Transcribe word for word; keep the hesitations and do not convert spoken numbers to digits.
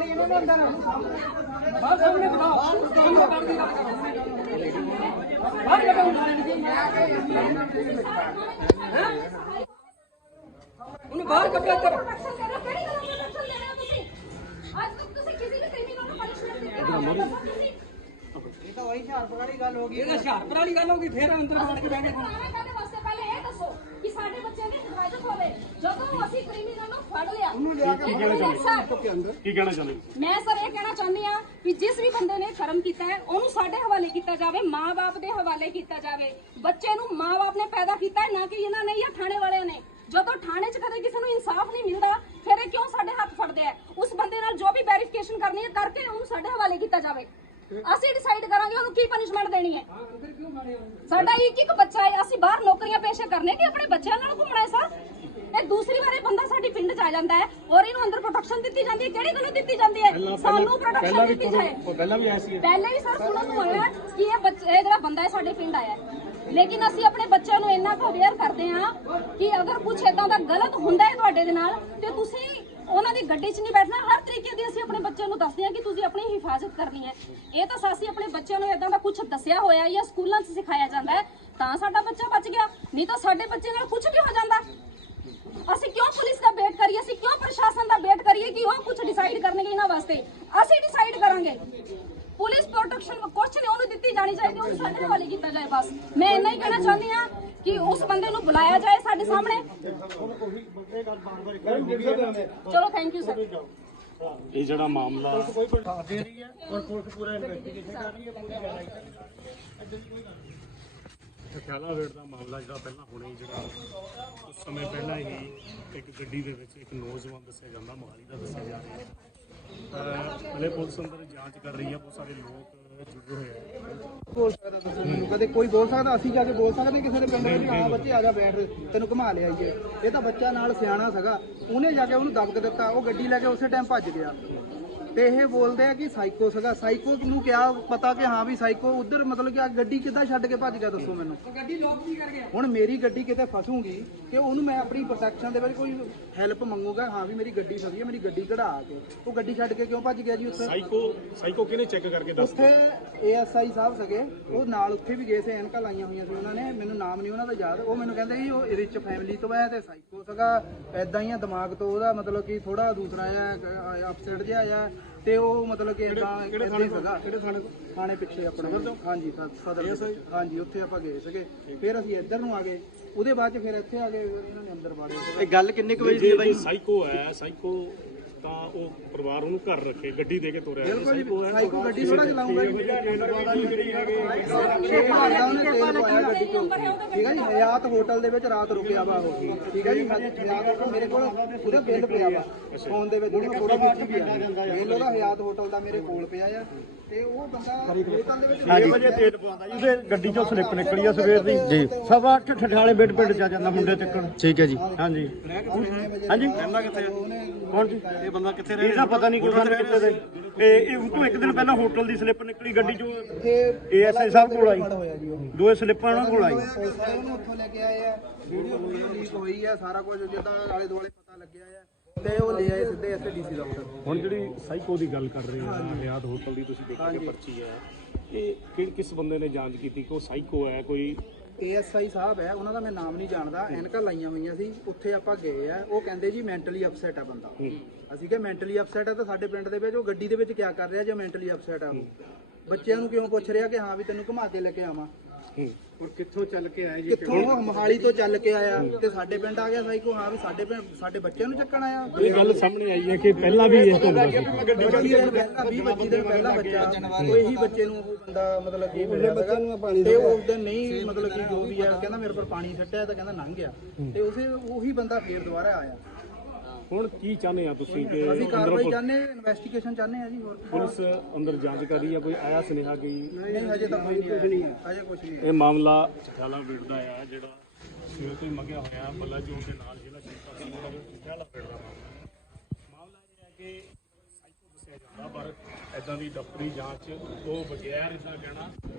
ਉਹਨੂੰ ਬਾਹਰ ਕੱਢਿਆ ਤਰ ਇਹ ਤਾਂ ਉਹੀ ਹੁਸ਼ਿਆਰਪੁਰ ਵਾਲੀ ਗੱਲ ਹੋ ਗਈ ਇਹ ਤਾਂ ਹੁਸ਼ਿਆਰਪੁਰ ਵਾਲੀ ਗੱਲ ਹੋ ਗਈ ਫੇਰ ਅੰਦਰ ਵੜ ਕੇ ਬਹਿ ਗਏ ਪਹਿਲੇ ਇਹ ਦੱਸੋ ਕਿ ਸਾਡੇ ਬੱਚਿਆਂ ਦੀ ਹਿਫਾਜ਼ਤ ਹੋਵੇ ਜਦੋਂ ਅਸੀਂ ਕ੍ਰਿਮੀਨਲ ਨੂੰ ਫੜ ਲਿਆ ਉਹਨੂੰ ਲਿਆ ਕੇ ਕਹਿਣਾ ਚਾਹੁੰਦੇ ਕੀ ਕਹਿਣਾ ਚਾਹੁੰਦੇ ਮੈਂ ਸਰ ਇਹ ਕਹਿਣਾ ਚਾਹੁੰਦੀ ਆ ਕਿ ਜਿਸ ਵੀ ਬੰਦੇ ਨੇ ਕਰਮ ਕੀਤਾ ਹੈ ਉਹਨੂੰ ਸਾਡੇ ਹਵਾਲੇ ਕੀਤਾ ਜਾਵੇ, ਮਾਂ-ਬਾਪ ਦੇ ਹਵਾਲੇ ਕੀਤਾ ਜਾਵੇ। ਬੱਚੇ ਨੂੰ ਮਾਂ-ਬਾਪ ਨੇ ਪੈਦਾ ਕੀਤਾ ਹੈ, ਨਾ ਕਿ ਇਹਨਾਂ ਨੇ ਜਾਂ ਥਾਣੇ ਵਾਲਿਆਂ ਨੇ। ਜਦੋਂ ਥਾਣੇ 'ਚ ਕਦੇ ਕਿਸੇ ਨੂੰ ਇਨਸਾਫ ਨਹੀਂ ਮਿਲਦਾ ਫਿਰ ਇਹ ਕਿਉਂ ਸਾਡੇ ਹੱਥ ਫੜਦੇ ਆ? ਉਸ ਬੰਦੇ ਨਾਲ ਜੋ ਵੀ ਵੈਰੀਫਿਕੇਸ਼ਨ ਕਰਨੀ ਹੈ ਕਰਕੇ ਉਹਨੂੰ ਸਾਡੇ ਹਵਾਲੇ ਕੀਤਾ ਜਾਵੇ। ਅਸੀਂ ਡਿਸਾਈਡ ਕਰਾਂਗੇ ਉਹਨੂੰ ਕੀ ਪਨਿਸ਼ਮੈਂਟ ਦੇਣੀ ਹੈ। ਸਾਡਾ ਇੱਕ ਇੱਕ ਬੱਚਾ ਹੈ, ਅਸੀਂ ਬਾਹਰ ਨੌਕਰੀਆਂ ਪੇਸ਼ੇ ਕਰਨੇ ਕਿ ਆਪਣੇ ਬੱਚਿਆਂ ਨਾਲ ਘੁੰਮਣਾ ਹੈ ਸਰ? ਇਹ ਦੂਸਰੀ ਵਾਰੇ ਬੰਦਾ ਸਾਡੀ ਪਿੰਡ 'ਚ ਆ ਜਾਂਦਾ ਹੈ ਔਰ ਇਹਨੂੰ ਅੰਦਰ ਪ੍ਰੋਟੈਕਸ਼ਨ ਦਿੱਤੀ ਜਾਂਦੀ ਹੈ। ਕਿਹੜੀ ਗੱਲੋਂ ਦਿੱਤੀ ਜਾਂਦੀ ਹੈ? ਸਾਨੂੰ ਪ੍ਰੋਟੈਕਸ਼ਨ ਦਿੱਤੀ ਜਾਏ। ਪਹਿਲਾਂ ਵੀ ਐਸੀ ਪਹਿਲੇ ਵੀ ਸਰ ਸੁਣਨ ਨੂੰ ਆਇਆ ਕਿ ਇਹ ਬੱਚਾ ਇਹ ਜਿਹੜਾ ਬੰਦਾ ਹੈ ਸਾਡੇ ਪਿੰਡ ਆਇਆ, ਲੇਕਿਨ ਅਸੀਂ ਆਪਣੇ ਬੱਚਿਆਂ ਨੂੰ ਇੰਨਾ ਕੁ ਅਵੇਅਰ ਕਰਦੇ ਹਾਂ ਕਿ ਅਗਰ ਕੁਝ ਏਦਾਂ ਦਾ ਗਲਤ ਹੁੰਦਾ ਹੈ ਤੁਹਾਡੇ ਦੇ ਨਾਲ ਤੇ ਤੁਸੀਂ ਉਹਨਾਂ ਦੀ ਗੱਡੀ 'ਚ ਨਹੀਂ ਬੈਠਣਾ। ਹਰ ਤਰੀਕੇ ਦੀ ਅਸੀਂ ਆਪਣੇ ਬੱਚਿਆਂ ਨੂੰ ਦੱਸਦੇ ਹਾਂ ਕਿ ਤੁਸੀਂ ਆਪਣੀ ਹਿਫਾਜ਼ਤ ਕਰਨੀ ਹੈ। ਇਹ ਤਾਂ ਅਸੀਂ ਆਪਣੇ ਬੱਚਿਆਂ ਨੂੰ ਏਦਾਂ ਦਾ ਕੁਝ ਦੱਸਿਆ ਹੋਇਆ ਜਾਂ ਸਕੂਲਾਂ 'ਚ ਸਿਖਾਇਆ ਜਾਂਦਾ ਹੈ ਤਾਂ ਸਾਡਾ ਬੱਚਾ ਬਚ ਗਿਆ, ਨਹੀਂ ਤਾਂ ਸਾਡੇ ਬੱਚੇ ਨਾਲ ਕੁਝ ਵੀ ਹੋ ਜਾਂਦਾ। ਅਸੀਂ ਕਿਉਂ ਪੁਲਿਸ ਦਾ ਵੇਟ ਕਰੀਏ? ਅਸੀਂ ਕਿਉਂ ਪ੍ਰਸ਼ਾਸਨ ਦਾ ਵੇਟ ਕਰੀਏ ਕਿ ਉਹ ਕੁਝ ਡਿਸਾਈਡ ਕਰਨਗੇ ਇਹਨਾਂ ਵਾਸਤੇ? ਅਸੀਂ ਡਿਸਾਈਡ ਕਰਾਂਗੇ। ਪੁਲਿਸ ਪ੍ਰੋਟੈਕਸ਼ਨ ਕੁਛ ਨਹੀਂ ਉਹਨੂੰ ਦਿੱਤੀ ਜਾਣੀ ਚਾਹੀਦੀ, ਉਹਨੂੰ ਸਾਡੇ ਹਵਾਲੇ ਕੀਤਾ ਜਾਏ। ਬਸ ਮੈਂ ਇੰਨਾ ਹੀ ਕਹਿਣਾ ਚਾਹੁੰਦੀ ਹਾਂ ਕਿ ਉਸ ਬੰਦੇ ਨੂੰ ਬੁਲਾਇਆ ਜਾਏ ਸਾਡੇ ਸਾਹਮਣੇ। ਚਲੋ ਥੈਂਕ ਯੂ ਸਰ। ਇਹ ਜਿਹੜਾ ਮਾਮਲਾ ਖਿਆਲਾ ਵੇੜ ਦਾ ਮਾਮਲਾ ਜਿਹੜਾ ਪਹਿਲਾਂ ਹੁਣੇ ਜਿਹੜਾ ਕੁਝ ਸਮੇਂ ਪਹਿਲਾਂ ਹੀ ਇੱਕ ਗੱਡੀ ਦੇ ਵਿੱਚ ਇੱਕ ਨੌਜਵਾਨ ਦੱਸਿਆ ਜਾਂਦਾ, ਮੋਹਾਲੀ ਦਾ ਦੱਸਿਆ ਜਾ ਰਿਹਾ ਹੈ। ਹਲੇ ਪੁਲਿਸ ਅੰਦਰ ਜਾਂਚ ਕਰ ਰਹੀ ਹੈ, ਬਹੁਤ ਸਾਰੇ ਲੋਕ ਜੁੜੇ ਹੋਏ ਆ। ਬੋਲ ਸਕਦਾ ਤੁਸੀਂ ਮੈਨੂੰ ਕਦੇ ਕੋਈ ਬੋਲ ਸਕਦਾ? ਅਸੀਂ ਜਾ ਕੇ ਬੋਲ ਸਕਦੇ ਕਿਸੇ ਦੇ ਪਿੰਡ ਵਿੱਚ ਹਾਂ ਬੱਚੇ ਆ ਜਾ ਬੈਠ ਤੈਨੂੰ ਘੁਮਾ ਲਿਆਈਏ? ਇਹ ਤਾਂ ਬੱਚਾ ਨਾਲ ਸਿਆਣਾ ਸੀਗਾ, ਉਹਨੇ ਜਾ ਕੇ ਉਹਨੂੰ ਦਬਕ ਦਿੱਤਾ, ਉਹ ਗੱਡੀ ਲੈ ਕੇ ਉਸੇ ਟਾਈਮ ਭੱਜ ਗਿਆ। ਤੇ ਇਹ ਬੋਲਦੇ ਆ ਕਿ ਸਾਈਕੋ ਸੀਗਾ। ਸਾਈਕੋ ਨੂੰ ਕਿਹਾ ਪਤਾ ਕਿ ਹਾਂ ਵੀ ਸਾਈਕੋ ਉਧਰ ਮਤਲਬ ਕਿ ਆ ਗੱਡੀ ਕਿੱਦਾਂ ਛੱਡ ਕੇ ਭੱਜ ਗਿਆ ਦੱਸੋ ਮੈਨੂੰ? ਗੱਡੀ ਲੋਕ ਕੀ ਕਰ ਗਿਆ? ਹੁਣ ਮੇਰੀ ਗੱਡੀ ਕਿਤੇ ਫਸੂਗੀ ਕਿ ਉਹਨੂੰ ਮੈਂ ਆਪਣੀ ਪ੍ਰੋਟੈਕਸ਼ਨ ਦੇ ਵਿੱਚ ਕੋਈ ਹੈਲਪ ਮੰਗੂਗਾ, ਹਾਂ ਵੀ ਮੇਰੀ ਗੱਡੀ ਫਸੀ ਹੈ, ਮੇਰੀ ਗੱਡੀ ਕਢਾ ਕੇ ਉਹ ਗੱਡੀ ਛੱਡ ਕੇ ਕਿਉਂ ਭੱਜ ਗਿਆ ਜੀ? ਉੱਥੇ ਸਾਈਕੋ ਸਾਈਕੋ ਕਿਹਨੇ ਚੈੱਕ ਕਰਕੇ ਦੱਸ? ਉੱਥੇ ਏ ਐਸ ਆਈ ਸਾਹਿਬ ਸੀਗੇ, ਉਹ ਨਾਲ ਉੱਥੇ ਵੀ ਗਏ ਸੀ, ਐਨਕਾਂ ਲਾਈਆਂ ਹੋਈਆਂ ਸੀ ਉਹਨਾਂ ਨੇ, ਮੈਨੂੰ ਨਾਮ ਨਹੀਂ ਉਹਨਾਂ ਦਾ ਯਾਦ। ਉਹ ਮੈਨੂੰ ਕਹਿੰਦੇ ਕਿ ਉਹ ਰਿਚ ਫੈਮਿਲੀ ਤੋਂ ਹੈ ਤੇ ਸਾਈਕੋ ਸੀਗਾ, ਐਦਾਂ ਹੀ ਆ ਦਿਮਾਗ ਤੋਂ ਉਹਦਾ ਮਤਲਬ ਕਿ ਥੋੜਾ ਦੂਸਰਾ ਜਿਹਾ ਅਪਸੈਟ ਜਿਹਾ ਆ ਤੇ ਉਹ ਮਤਲਬ ਕਿ ਇਦਾਂ ਕਿਹੜੇ ਥਾਣੇ ਸੀਗਾ? ਕਿਹੜੇ ਥਾਣੇ ਤੋਂ? ਥਾਣੇ ਪਿੱਛੇ ਆਪਣੇ ਹਾਂਜੀ ਸਦਰ। ਹਾਂਜੀ ਉੱਥੇ ਆਪਾਂ ਗਏ ਸੀਗੇ, ਫਿਰ ਅਸੀਂ ਇੱਧਰ ਨੂੰ ਆ ਗਏ, ਉਹਦੇ ਬਾਅਦ ਚ ਫਿਰ ਇੱਥੇ ਆ ਗਏ, ਇਹਨਾਂ ਨੇ ਅੰਦਰ ਵਾੜੇ। ਇਹ ਗੱਲ ਕਿੰਨੇ ਕੁ ਵਜੇ ਦੀ ਹੈ ਬਾਈ? ਸਾਈਕੋ ਹੈ, ਸਾਈਕੋ ਤਾਂ ਉਹ ਪਰਿਵਾਰ ਉਹਨੂੰ ਘਰ ਰੱਖੇ, ਗੱਡੀ ਦੇ ਕੇ ਤੋਰਿਆ। ਸਾਈਕੋ ਹੈ, ਸਾਈਕੋ ਗੱਡੀ ਥੋੜਾ ਚਲਾਉਂਗਾ ਜੀ, ਠੀਕ ਹੈ ਜੀ। ਹਯਾਤ ਹੋਟਲ ਦੇ ਵਿੱਚ ਰਾਤ ਰੁਕਿਆ ਵਾ ਉਹ, ਠੀਕ ਹੈ ਜੀ। ਹਯਾਤ ਹੋਟਲ ਮੇਰੇ ਕੋਲ ਉਹਦਾ ਬਿੱਲ ਪਿਆ ਵਾ ਫੋਨ ਦੇ ਵਿੱਚ, ਥੋੜਾ ਵਿੱਚ ਵੀ ਆ ਬਿੱਲ ਉਹਦਾ ਹਯਾਤ ਹੋਟਲ ਦਾ ਮੇਰੇ ਕੋਲ ਪਿਆ ਆ। ਤੇ ਉਹ ਬੰਦਾ ਹੋਟਲ ਦੇ ਵਿੱਚ ਛੇ ਵਜੇ ਤੇਲ ਪਵਾਉਂਦਾ ਜੀ, ਉਹਦੇ ਗੱਡੀ ਚੋਂ ਸਲਿੱਪ ਨਿਕਲੀ ਆ ਸਵੇਰ ਦੀ ਜੀ। ਸਵਾ ਅੱਠ ਠਠਾਲੇ ਬੇਟ ਪਿੰਡ ਚ ਆ ਜਾਂਦਾ ਮੁੰਡੇ ਤੱਕਣ। ਠੀਕ ਹੈ ਜੀ। ਹਾਂਜੀ ਹਾਂਜੀ ਰਹਿੰਦਾ ਕਿੱਥੇ? ਕੌਣ ਜੀ ਇਹ ਬੰਦਾ? ਕਿੱਥੇ ਰਹਿੰਦਾ ਇਹਦਾ ਪਤਾ ਨਹੀਂ ਕੋਈ ਸਾਨੂੰ ਕਿੱਥੇ ਦੇ। ਤੇ ਇਹ ਉਹ ਤੋਂ ਇੱਕ ਦਿਨ ਪਹਿਲਾਂ ਹੋਟਲ ਦੀ ਸਲਿੱਪ ਨਿਕਲੀ ਗੱਡੀ ਚੋਂ, ਏ ਐਸ ਆਈ ਸਾਹਿਬ ਕੋਲ ਆਈ, ਦੋਏ ਸਲਿੱਪਾਂ ਉਹਨਾਂ ਕੋਲ ਆਈ। ਉਹਨੂੰ ਉੱਥੋਂ ਲੈ ਕੇ ਆਏ ਆ, ਵੀਡੀਓ ਲੀਕ ਹੋਈ ਆ, ਸਾਰਾ ਕੁਝ ਜਿੱਦਾਂ ਆਲੇ ਦੁਆਲੇ ਪਤਾ ਲੱਗਿਆ ਆ ਤੇ ਉਹ ਲੈ ਆਏ ਸਿੱਧੇ ਐਸ ਡੀ ਸੀ ਦਫ਼ਤਰ। ਹੁਣ ਜਿਹੜੀ ਸਾਈਕੋ ਦੀ ਗੱਲ ਕਰ ਰਹੇ ਹੋ, ਹਯਾਤ ਹੋਟਲ ਦੀ ਤੁਸੀਂ ਦੇਖੀ ਕਿ ਪਰਚੀ ਹੈ, ਇਹ ਕਿ ਕਿਸ ਬੰਦੇ ਨੇ ਜਾਂਚ ਕੀਤੀ ਕਿ ਉਹ ਸਾਈਕੋ ਹੈ? ਕੋਈ ਏ ਐਸ ਆਈ ਸਾਹਿਬ ਹੈ, ਉਹਨਾਂ ਦਾ ਮੈਂ ਨਾਮ ਨਹੀਂ ਜਾਣਦਾ, ਐਨਕਾਂ ਲਾਈਆਂ ਹੋਈਆਂ ਸੀ, ਉੱਥੇ ਆਪਾਂ ਗਏ ਆ। ਉਹ ਕਹਿੰਦੇ ਜੀ ਮੈਂਟਲੀ ਅਪਸੈਟ ਆ ਬੰਦਾ। ਅਸੀਂ ਕਿਹਾ ਮੈਂਟਲੀ ਅਪਸੈਟ ਹੈ ਤਾਂ ਸਾਡੇ ਪਿੰਡ ਦੇ ਵਿੱਚ ਉਹ ਗੱਡੀ ਦੇ ਵਿੱਚ ਕੀ ਕਰ ਰਿਹਾ ਜੇ ਮੈਂਟਲੀ ਅਪਸੈਟ ਆ? ਬੱਚਿਆਂ ਨੂੰ ਕਿਉਂ ਪੁੱਛ ਰਿਹਾ ਕਿ ਹਾਂ ਵੀ ਤੈਨੂੰ ਘੁਮਾ ਕੇ ਲੈ ਕੇ ਆਵਾਂ? ਔਰ ਕਿੱਥੋਂ ਚੱਲ ਕੇ ਆਏ ਜੀ? ਕਿੱਥੋਂ? ਉਹ ਮੋਹਾਲੀ ਤੋਂ ਚੱਲ ਕੇ ਆਇਆ ਤੇ ਸਾਡੇ ਪਿੰਡ ਆ ਗਿਆ ਸਾਈਕੋ। ਹਾਂ ਵੀ ਸਾਡੇ ਪਿੰਡ ਸਾਡੇ ਬੱਚਿਆਂ ਨੂੰ ਚੱਕਣ ਆਇਆ। ਇਹ ਗੱਲ ਸਾਹਮਣੇ ਆਈ ਹੈ ਕਿ ਪਹਿਲਾਂ ਵੀ ਇਹ ਘੁੰਮਦਾ ਸੀ। ਪਹਿਲਾਂ ਵੀਹ ਪੱਚੀ ਦਿਨ ਪਹਿਲਾਂ ਬੱਚਾ ਕੋਈ ਇਹੀ ਬੱਚੇ ਨੂੰ ਉਹ ਬੰਦਾ ਮਤਲਬ ਕਿ ਮਿਲਿਆ ਸੀਗਾ ਤੇ ਉਹ ਉਸ ਦਿਨ ਨਹੀਂ ਮਤਲਬ ਕਿ ਜੋ ਵੀ ਆ ਕਹਿੰਦਾ ਮੇਰੇ ਪਰ ਪਾਣੀ ਸੱਟਿਆ ਤਾਂ ਕਹਿੰਦਾ ਲੰਘ ਗਿਆ ਤੇ ਉਸੇ ਉਹੀ ਬੰਦਾ ਫੇਰ ਦੁਬਾਰਾ ਆਇਆ। ਹੁਣ ਕੀ ਚਾਹੁੰਦੇ ਆ ਤੁਸੀਂ ਕਿ ਅਸੀਂ ਕਾਰਵਾਈ ਚਾਹੁੰਦੇ, ਇਨਵੈਸਟੀਗੇਸ਼ਨ ਚਾਹੁੰਦੇ ਆ ਜੀ। ਹੋਰ ਪੁਲਿਸ ਅੰਦਰ ਜਾਂਚ ਕਰ ਰਹੀ ਹੈ? ਕੋਈ ਆਇਆ ਸੁਨੇਹਾ ਕਿ ਨਹੀਂ ਹਜੇ ਤਾਂ ਕੋਈ ਨਹੀਂ ਹੈ, ਹਜੇ ਕੁਝ ਨਹੀਂ ਹੈ। ਇਹ ਮਾਮਲਾ ਚਠਾਲਾ ਵੇੜਦਾ ਆ, ਜਿਹੜਾ ਸਵੇਰ ਤੋਂ ਹੀ ਮੰਗਿਆ ਹੋਇਆ ਬੱਲਾ ਚੌਂਕ ਦੇ ਨਾਲ ਜ਼ਿਲ੍ਹਾ ਸ਼ਿਵਪਾਲ ਸਿੰਘ ਨਗਰ ਚਠਾਲਾ ਵੇੜਦਾ ਮਾਮਲਾ। ਇਹ ਹੈ ਕਿ ਸਾਈਕੋ ਦੱਸਿਆ ਜਾਂਦਾ ਪਰ ਇਦਾਂ ਦੀ ਡਾਕਟਰੀ ਜਾਂਚ ਉਹ ਬਗੈਰ ਇਦਾਂ ਕਹਿਣਾ